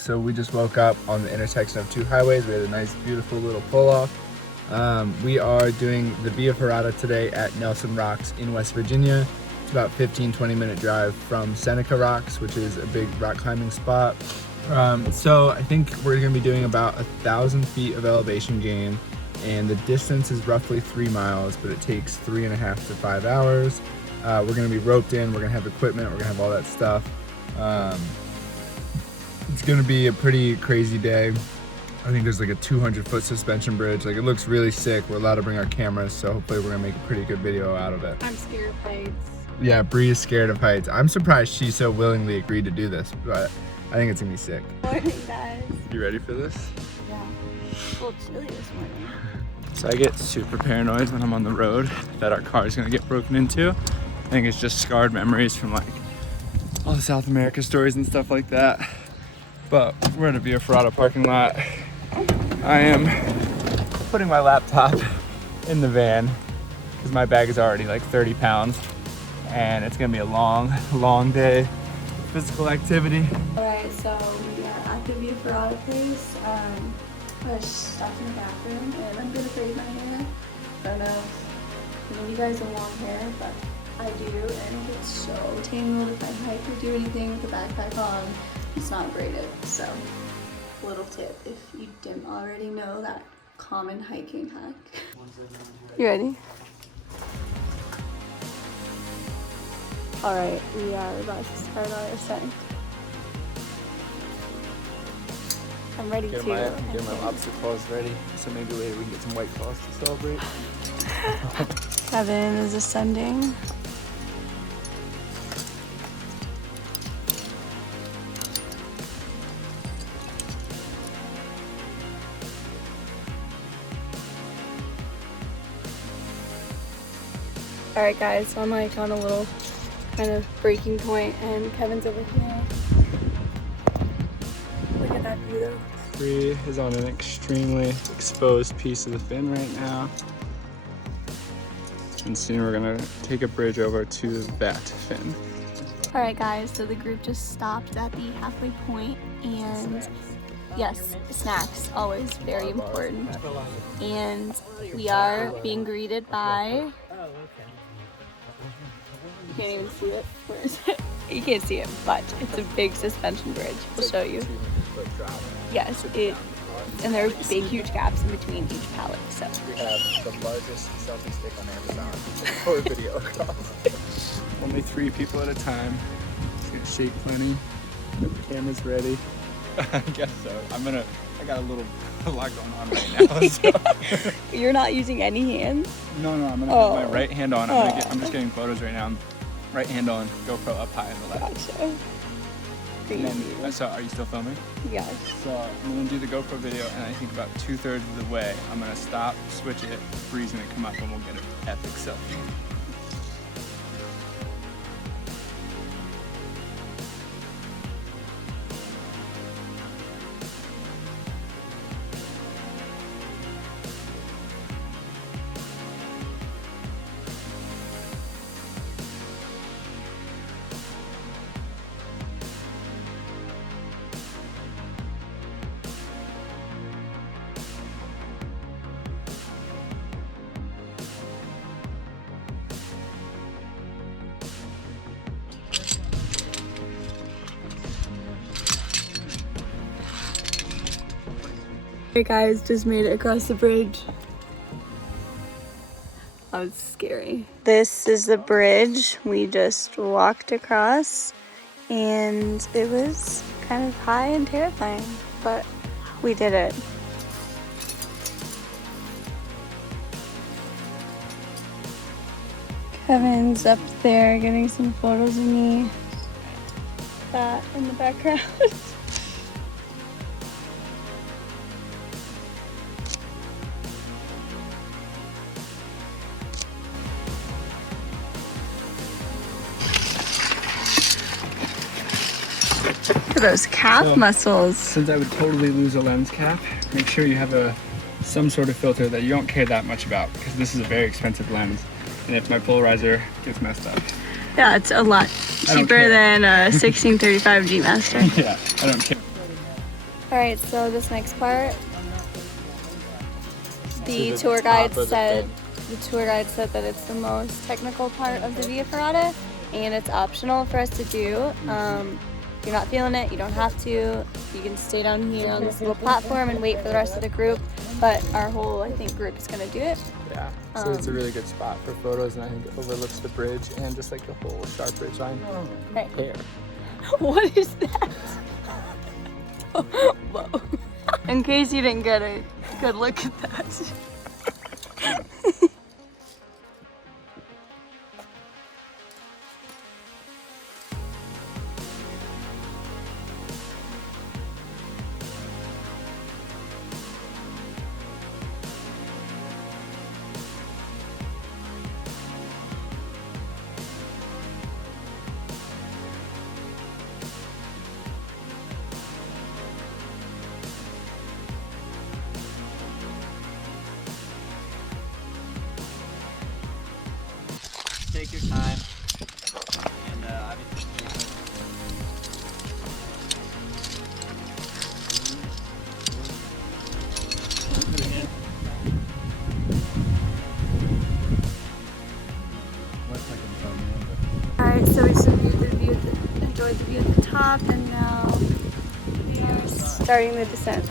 So we just woke up on the intersection of two highways. We had a nice, beautiful little pull-off. We are doing the Via Ferrata today at Nelson Rocks in West Virginia. It's about 15-20 minute drive from Seneca Rocks, which is a big rock climbing spot. So I think we're gonna be doing about 1,000 feet of elevation gain, and the distance is roughly 3 miles, but it takes 3.5 to 5 hours. We're gonna be roped in, we're gonna have equipment, we're gonna have all that stuff. It's gonna be a pretty crazy day. I think there's like a 200-foot suspension bridge. Like, it looks really sick. We're allowed to bring our cameras, so hopefully we're gonna make a pretty good video out of it. I'm scared of heights. Yeah, Bri is scared of heights. I'm surprised she so willingly agreed to do this, but I think it's gonna be sick. Morning, guys. You ready for this? Yeah. It's a little chilly this morning. So I get super paranoid when I'm on the road that our car is gonna get broken into. I think it's just scarred memories from like all the South America stories and stuff like that. But we're at a Via Ferrata parking lot. I am putting my laptop in the van because my bag is already like 30 pounds and it's gonna be a long day of physical activity. Alright, so we are at the Via Ferrata place. I was stuck in the bathroom and I'm gonna braid my hair. I don't know if any of you guys have long hair, but I do, and it gets so tangled if I hike or do anything with the backpack on. It's not braided, so little tip if you didn't already know that common hiking hack. You ready? Alright, we are about to start our ascent. I'm ready Get to. my lobster claws ready, so maybe later we can get some white claws to celebrate. Kevin is ascending. Alright guys, so I'm like on a little kind of breaking point and Kevin's over here. Look at that view though. Bri is on an extremely exposed piece of the fin right now. And soon we're gonna take a bridge over to that fin. Alright guys, so the group just stopped at the halfway point, and yes, snacks, always very important. And we are being greeted by... You can't even see it. Where is it? You can't see it, but it's a big suspension bridge. We'll show you. Yes, and there's big, huge gaps in between each pallet. So We have the largest selfie stick on Amazon for a video. Only 3 people at a time. It's gonna shake plenty. The camera's ready. I guess so. I got a lot going on right now. So. You're not using any hands? No, I'm gonna have my right hand on. I'm just getting photos right now. Right hand on, GoPro up high on the left. Gotcha. And then, so are you still filming? Yes. So I'm gonna do the GoPro video, and I think about 2/3 of the way, I'm gonna stop, switch it, Bri's gonna come up, and we'll get an epic selfie. Hey guys, just made it across the bridge. That was scary. This is the bridge we just walked across, and it was kind of high and terrifying, but we did it. Kevin's up there getting some photos of me. That in the background. Look at those calf muscles. Since I would totally lose a lens cap, make sure you have some sort of filter that you don't care that much about, because this is a very expensive lens. And if my polarizer gets messed up. Yeah, it's a lot cheaper than a 1635 G Master. Yeah, I don't care. Alright, so this next part, the the tour guide top of the said thing. the tour guide said that it's the most technical part of the Via Ferrata, and it's optional for us to do. If you're not feeling it, you don't have to. You can stay down here on this little platform and wait for the rest of the group. But our whole, I think, group is gonna do it. Yeah, so it's a really good spot for photos, and I think it overlooks the bridge and just like the whole sharp ridge line. Right. Hair. What is that? Whoa. In case you didn't get a good look at that. Take your time, and obviously. Alright, so we just enjoyed the view at the top, and now we are starting the descent.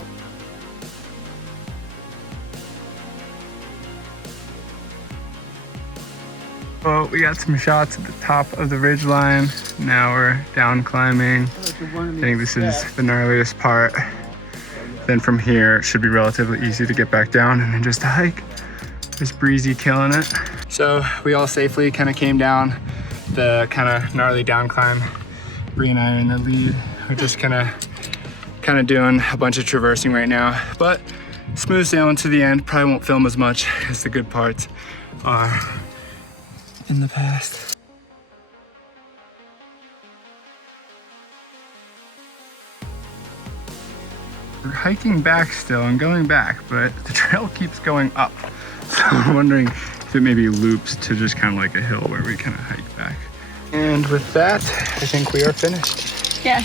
Well, we got some shots at the top of the ridge line. Now we're down climbing. I think this is the gnarliest part. Then from here, it should be relatively easy to get back down and then just a hike. There's Breezy killing it. So we all safely kind of came down the kind of gnarly down climb. Bri and I are in the lead. We're just kind of doing a bunch of traversing right now, but smooth sailing to the end. Probably won't film as much as the good parts are in the past. We're hiking back still and going back, but the trail keeps going up. So I'm wondering if it maybe loops to just kind of like a hill where we kind of hike back. And with that, I think we are finished. Yeah.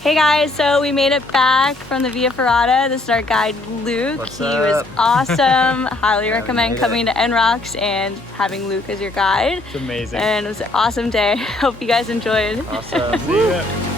Hey guys, so we made it back from the Via Ferrata. This is our guide, Luke. What's he up? was awesome. Highly Yeah, recommend we made coming to NRocks and having Luke as your guide. It's amazing. And it was an awesome day. Hope you guys enjoyed. Awesome. See you.